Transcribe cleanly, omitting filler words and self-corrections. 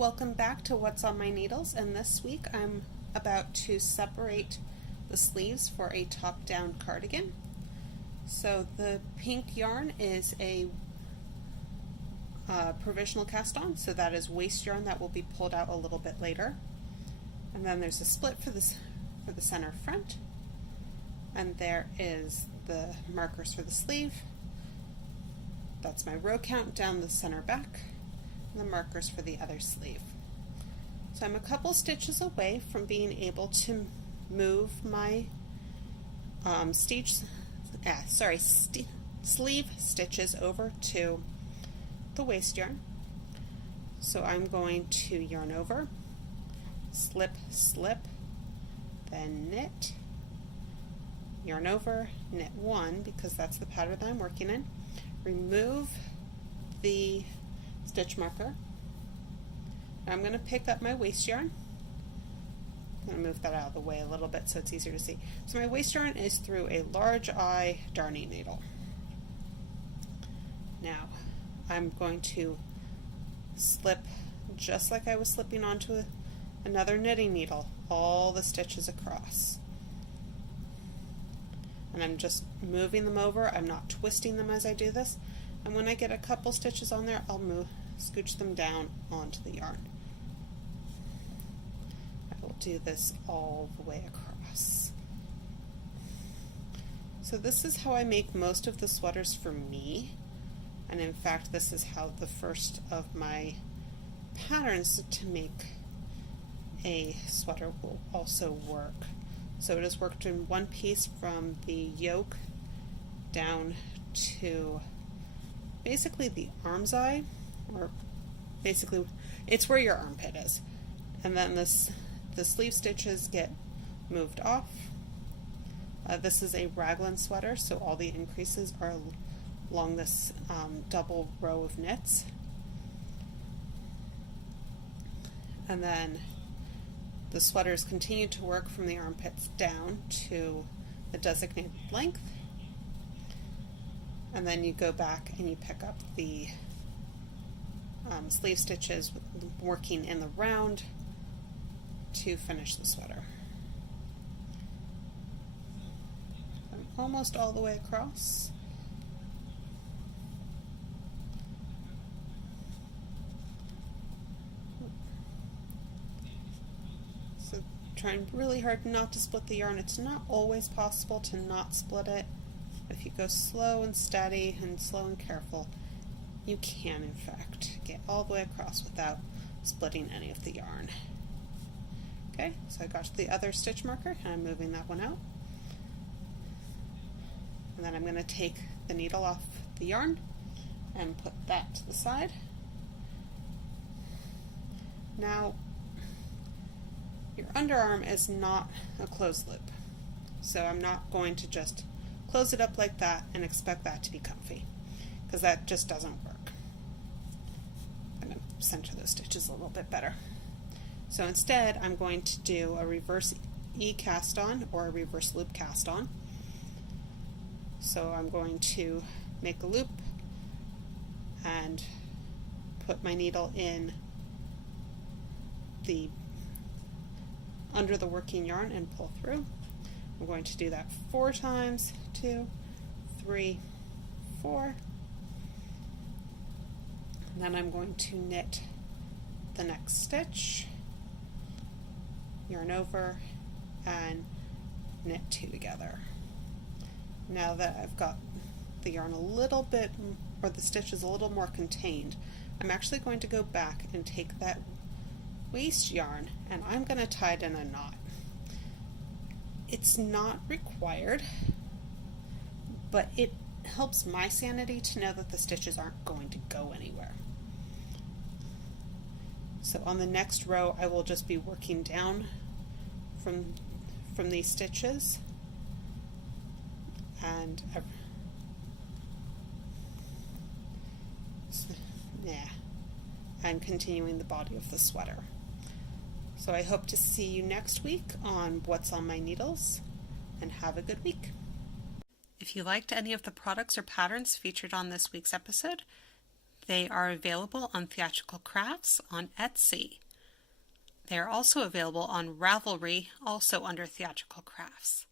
Welcome back to What's on My Needles, and this week I'm about to separate the sleeves for a top-down cardigan. So the pink yarn is a provisional cast on, so that is waste yarn that will be pulled out a little bit later. And then there's a split for the center front, and there is the markers for the sleeve. That's my row count down the center back, and the markers for the other sleeve. So I'm a couple stitches away from being able to move my sleeve stitches over to the waste yarn. So I'm going to yarn over, slip, slip, then knit, yarn over, knit one because that's the pattern that I'm working in, remove the stitch marker. Now I'm going to pick up my waste yarn. I'm going to move that out of the way a little bit so it's easier to see. So my waste yarn is through a large eye darning needle. Now I'm going to slip just like I was slipping onto another knitting needle, all the stitches across. And I'm just moving them over. I'm not twisting them as I do this. And when I get a couple stitches on there, I'll scooch them down onto the yarn. I will do this all the way across. So this is how I make most of the sweaters for me. And in fact, this is how the first of my patterns to make a sweater will also work. So it is worked in one piece from the yoke down to basically the arm's eye, or basically it's where your armpit is. And then the sleeve stitches get moved off. This is a raglan sweater, so all the increases are along this double row of knits. And then the sweaters continue to work from the armpits down to the designated length. And then you go back and you pick up the sleeve stitches working in the round to finish the sweater. I'm almost all the way across. So trying really hard not to split the yarn. It's not always possible to not split it. If you go slow and steady and slow and careful, you can in fact get all the way across without splitting any of the yarn. Okay, so I got to the other stitch marker and I'm moving that one out. And then I'm going to take the needle off the yarn and put that to the side. Now, your underarm is not a closed loop, so I'm not going to just close it up like that and expect that to be comfy, because that just doesn't work. I'm going to center those stitches a little bit better. So instead I'm going to do a reverse E cast on or a reverse loop cast on. So I'm going to make a loop and put my needle in under the working yarn and pull through. I'm going to do that 4 times, 2, 3, 4. And then I'm going to knit the next stitch, yarn over, and knit 2 together. Now that I've got the yarn a little bit, or the stitches a little more contained, I'm actually going to go back and take that waste yarn and I'm going to tie it in a knot. It's not required, but it helps my sanity to know that the stitches aren't going to go anywhere. So on the next row I will just be working down from these stitches, and I'm continuing the body of the sweater. So I hope to see you next week on What's on My Needles, and have a good week. If you liked any of the products or patterns featured on this week's episode, They are available on Theatrical Crafts on Etsy. They are also available on Ravelry, also under Theatrical Crafts.